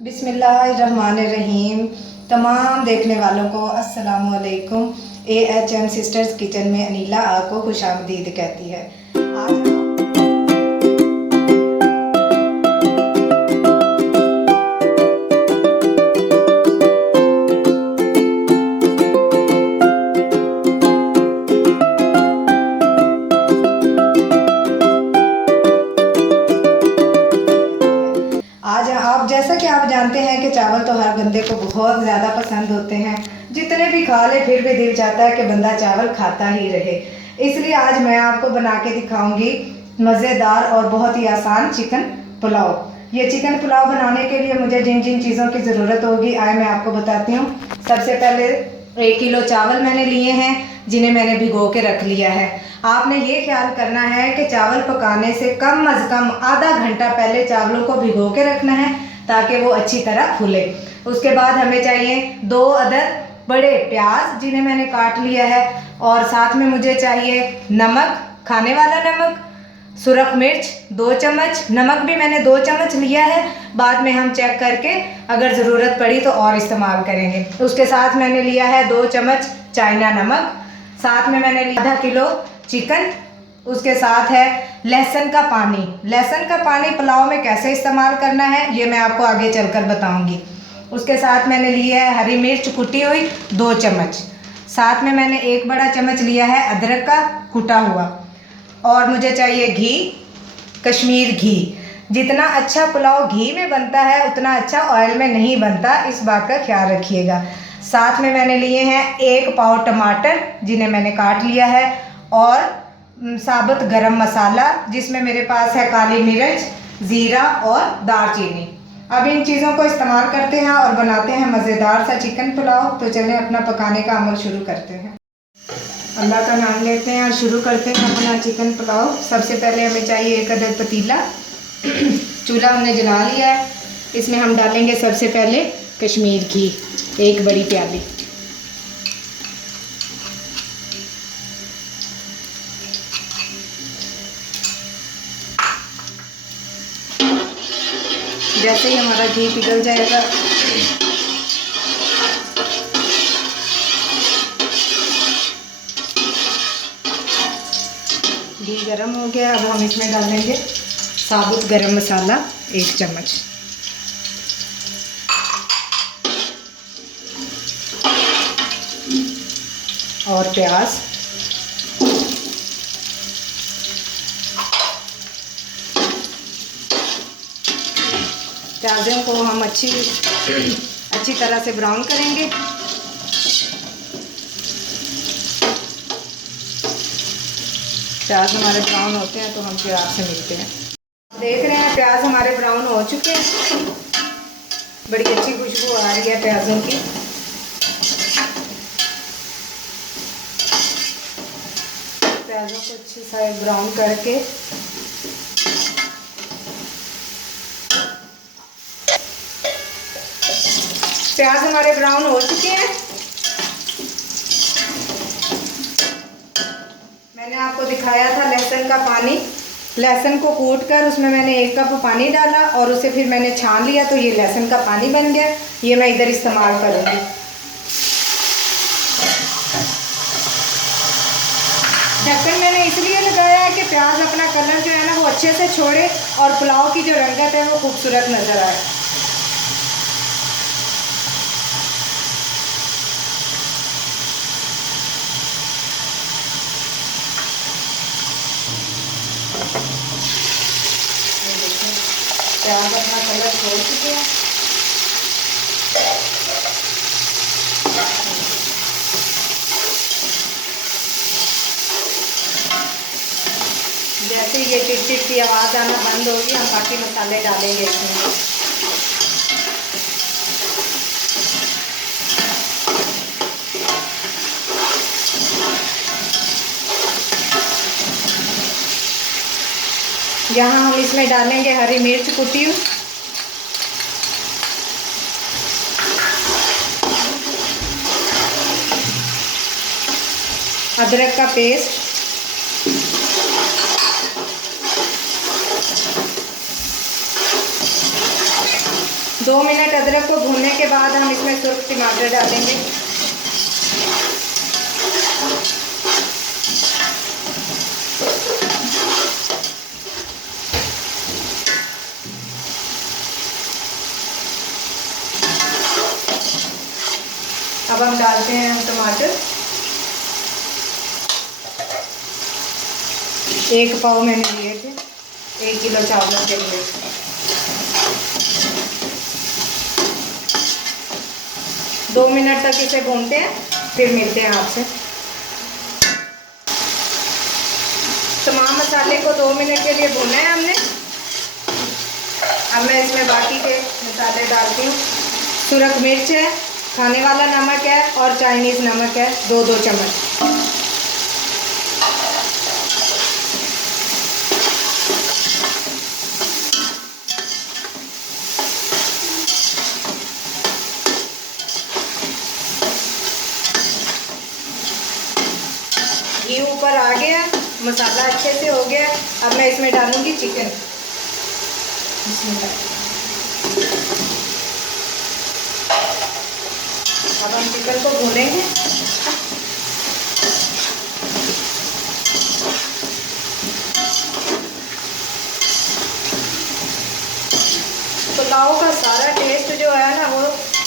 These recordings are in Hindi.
बिस्मिल्लाहिर्रहमानिर्रहीम। तमाम देखने वालों को अस्सलामु अलैकुम। AHM सिस्टर्स किचन में अनीला आपको खुशामदीद कहती है। आज आप जैसा कि आप जानते हैं कि चावल तो हर बंदे को बहुत ज़्यादा पसंद होते हैं। जितने भी खा ले फिर भी दिल चाहता है कि बंदा चावल खाता ही रहे। इसलिए आज मैं आपको बना के दिखाऊंगी मज़ेदार और बहुत ही आसान चिकन पुलाव। ये चिकन पुलाव बनाने के लिए मुझे जिन जिन चीज़ों की ज़रूरत होगी आए मैं आपको बताती हूँ। सबसे पहले 1 किलो चावल मैंने लिए हैं जिन्हें मैंने भिगो के रख लिया है। आपने ये ख्याल करना है कि चावल पकाने से कम अज़ कम आधा घंटा पहले चावलों को भिगो के रखना है ताकि वो अच्छी तरह फूले। उसके बाद हमें चाहिए 2 अदद बड़े प्याज जिन्हें मैंने काट लिया है, और साथ में मुझे चाहिए नमक, खाने वाला नमक, सुरख मिर्च 2 चम्मच, नमक भी मैंने 2 चम्मच लिया है। बाद में हम चेक करके अगर ज़रूरत पड़ी तो और इस्तेमाल करेंगे। उसके साथ मैंने लिया है 2 चम्मच चाइना नमक, साथ में मैंने लिया आधा किलो चिकन। उसके साथ है लहसुन का पानी। लहसुन का पानी पुलाव में कैसे इस्तेमाल करना है ये मैं आपको आगे चलकर बताऊंगी। उसके साथ मैंने लिया है हरी मिर्च कुटी हुई 2 चम्मच। साथ में मैंने 1 बड़ा चम्मच लिया है अदरक का कुटा हुआ, और मुझे चाहिए घी, कश्मीर घी। जितना अच्छा पुलाव घी में बनता है उतना अच्छा ऑयल में नहीं बनता, इस बात का ख्याल रखिएगा। साथ में मैंने लिए हैं 1 पाव टमाटर जिन्हें मैंने काट लिया है, और साबुत गरम मसाला जिसमें मेरे पास है काली मिर्च, ज़ीरा और दालचीनी। अब इन चीज़ों को इस्तेमाल करते हैं और बनाते हैं मज़ेदार सा चिकन पुलाव। तो चलें अपना पकाने का अमल शुरू करते हैं। अल्लाह का नाम लेते हैं और शुरू करते हैं अपना चिकन पुलाव। सबसे पहले हमें चाहिए 1 अदद पतीला। चूल्हा हमने जला लिया है। इसमें हम डालेंगे सबसे पहले कश्मीर घी 1 बड़ी प्याली। जैसे ही हमारा घी पिघल जाएगा घी गरम हो गया। अब हम इसमें डालेंगे साबुत गरम मसाला 1 चम्मच, और प्याज, प्याज़ों को हम अच्छी तरह से ब्राउन करेंगे। प्याज हमारे ब्राउन होते हैं तो हम फिर आपसे मिलते हैं। देख रहे हैं प्याज हमारे ब्राउन हो चुके हैं। बड़ी अच्छी खुशबू आ रही है प्याज़ों की। प्याज़ों को अच्छी साइड ब्राउन करके प्याज हमारे ब्राउन हो चुके हैं। मैंने आपको दिखाया था लहसुन का पानी। लहसुन को कूटकर उसमें मैंने 1 कप पानी डाला और उसे फिर मैंने छान लिया तो ये लहसुन का पानी बन गया। ये मैं इधर इस्तेमाल करूँगी। ढक्कन मैंने इसलिए लगाया है कि प्याज अपना कलर जो है ना वो अच्छे से छोड़े और पुलाव की जो रंगत है वो खूबसूरत नज़र आए। प्याज अपना कलर छोड़ चुके हैं। जैसे ये टिट की आवाज़ आना बंद होगी हम बाकी मसाले डालेंगे इसमें। यहाँ हम इसमें डालेंगे हरी मिर्च कुटी हुई, अदरक का पेस्ट, 2 मिनट अदरक को भूनने के बाद हम इसमें सुर्ख टमाटर डालेंगे। अब हम डालते हैं टमाटर। 1 पाव मैंने लिए थे 1 किलो चावल के लिए। दो मिनट तक इसे भूनते हैं, फिर मिलते हैं आपसे। तमाम मसाले को 2 मिनट के लिए भूना है हमने। अब मैं इसमें बाकी के मसाले डालती हूँ। सुरख मिर्च है, खाने वाला नमक है और चाइनीज़ नमक है 2-2 चम्मच। घी ऊपर आ गया, मसाला अच्छे से हो गया। अब मैं इसमें डालूंगी चिकन। अब हम चिकन को भूनेंगे। पुलाव का सारा टेस्ट जो है ना वो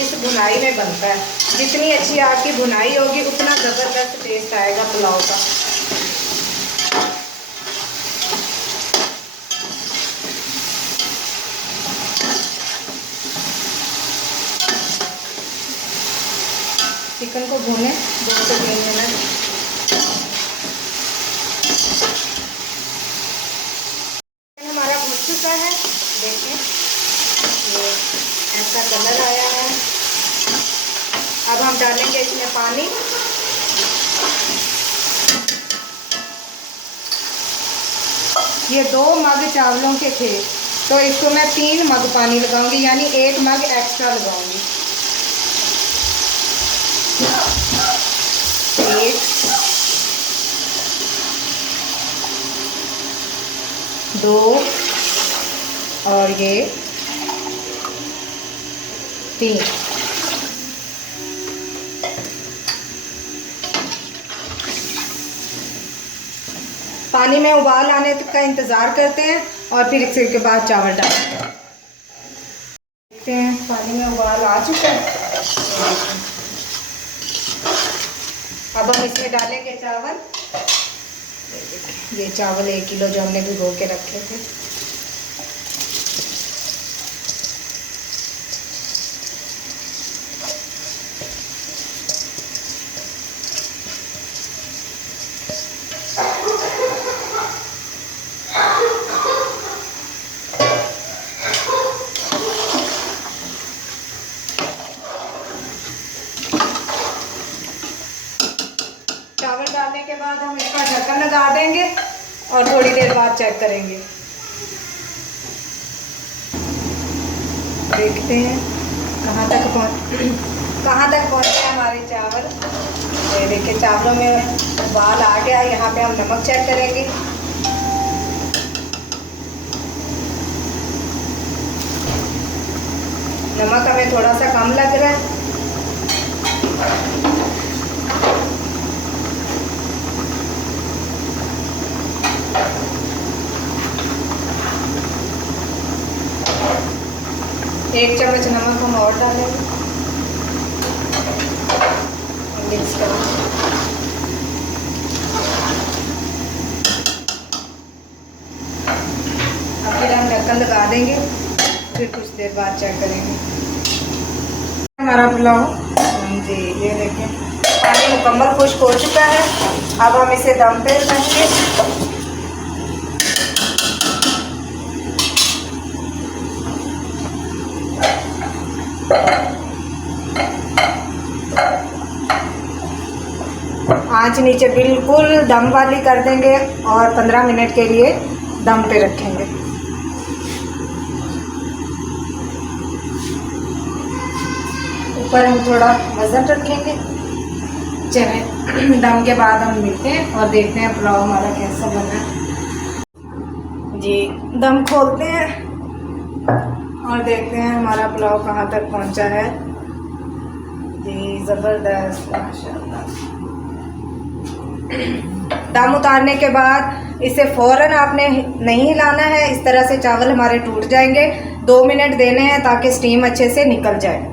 इस भुनाई में बनता है। जितनी अच्छी आपकी भुनाई होगी उतना ज़बरदस्त टेस्ट आएगा पुलाव का। चिकन को भूने 2 से 3 मिनट। हमारा भून चुका है, देखिए ये ऐसा कलर आया है। अब हम डालेंगे इसमें पानी। ये 2 मग चावलों के थे तो इसको मैं 3 मग पानी लगाऊंगी, यानी 1 मग एक्स्ट्रा लगाऊंगी। 1 2 और ये 3। पानी में उबाल आने तक का इंतज़ार करते हैं और फिर इसके बाद चावल डालते हैं। देखते हैं पानी में उबाल आ चुका है। अब हम इसमें डालेंगे चावल। ये चावल 1 किलो जो हमने भिगो के रखे थे। चावल डालने के बाद हम इसका ढक्कन लगा देंगे और थोड़ी देर बाद चेक करेंगे। देखते हैं कहाँ तक पहुँचे हमारे चावल। ये देखिए चावलों में उबाल आ गया। यहाँ पे हम नमक चेक करेंगे। नमक हमें थोड़ा सा कम लग रहा है। एक चम्मच नमक हम और डालेंगे। मिक्स करेंगे। अब फिर हम ढक्कन लगा देंगे, फिर कुछ देर बाद चेक करेंगे। हमारा पुलाव जी ये देखें पानी मुकम्मल खुश्क हो चुका है। अब हम इसे दम पे रखेंगे। आँच नीचे बिल्कुल दम वाली कर देंगे और 15 मिनट के लिए दम पे रखेंगे। ऊपर हम थोड़ा वजन रखेंगे। चलें दम के बाद हम मिलते हैं और देखते हैं पुलाव हमारा कैसा बना है। जी दम खोलते हैं। और देखते हैं हमारा पुलाव कहाँ तक पहुँचा है। जी ज़बरदस्त माशाल्लाह। दम उतारने के बाद इसे फ़ौरन आपने नहीं हिलाना है, इस तरह से चावल हमारे टूट जाएंगे। 2 मिनट देने हैं ताकि स्टीम अच्छे से निकल जाए।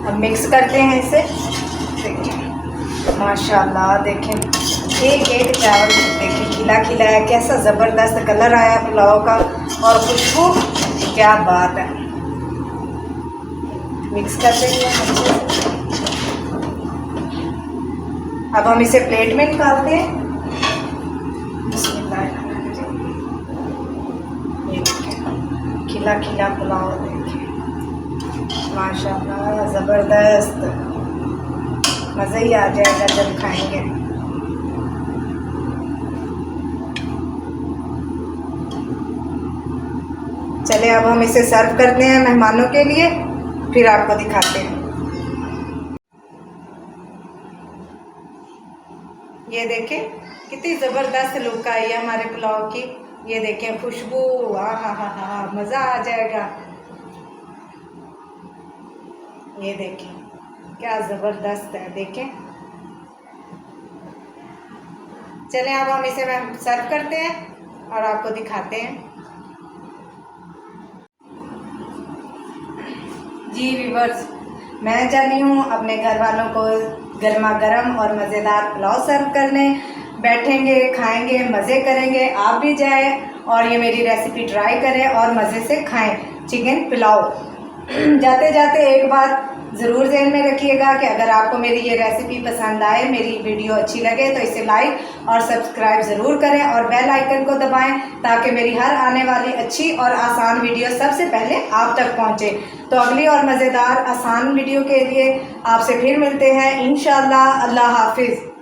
अब मिक्स करते हैं इसे। देखिए माशाल्लाह, देखें एक एक चावल देखिए खिला खिला है, कैसा ज़बरदस्त कलर आया पुलाव का और खुशबू, क्या बात है। मिक्स करते हैं अच्छे से। अब हम इसे प्लेट में निकालते हैं। खिला खिला पुलाव देखिए माशाल्लाह, ज़बरदस्त, मज़ा ही आ जाएगा जब खाएंगे। चले अब हम इसे सर्व करते हैं मेहमानों के लिए, फिर आपको दिखाते हैं। ये देखें कितनी ज़बरदस्त लुक आई है हमारे पुलाव की। ये देखें खुशबू, हा, मज़ा आ जाएगा। ये देखें क्या ज़बरदस्त है, देखें। चलें अब हम इसे सर्व करते हैं और आपको दिखाते हैं। जी व्यूअर्स, मैं जा रही हूँ अपने घर वालों को गर्मा गर्म और मज़ेदार पुलाव सर्व करने। बैठेंगे, खाएंगे, मज़े करेंगे। आप भी जाएं और ये मेरी रेसिपी ट्राई करें और मज़े से खाएं चिकन पुलाव। जाते जाते एक बात ज़रूर ध्यान में रखिएगा कि अगर आपको मेरी ये रेसिपी पसंद आए, मेरी वीडियो अच्छी लगे तो इसे लाइक और सब्सक्राइब ज़रूर करें और बेल आइकन को दबाएं ताकि मेरी हर आने वाली अच्छी और आसान वीडियो सबसे पहले आप तक पहुंचे। तो अगली और मज़ेदार आसान वीडियो के लिए आपसे फिर मिलते हैं इंशाअल्लाह। अल्लाह हाफिज़।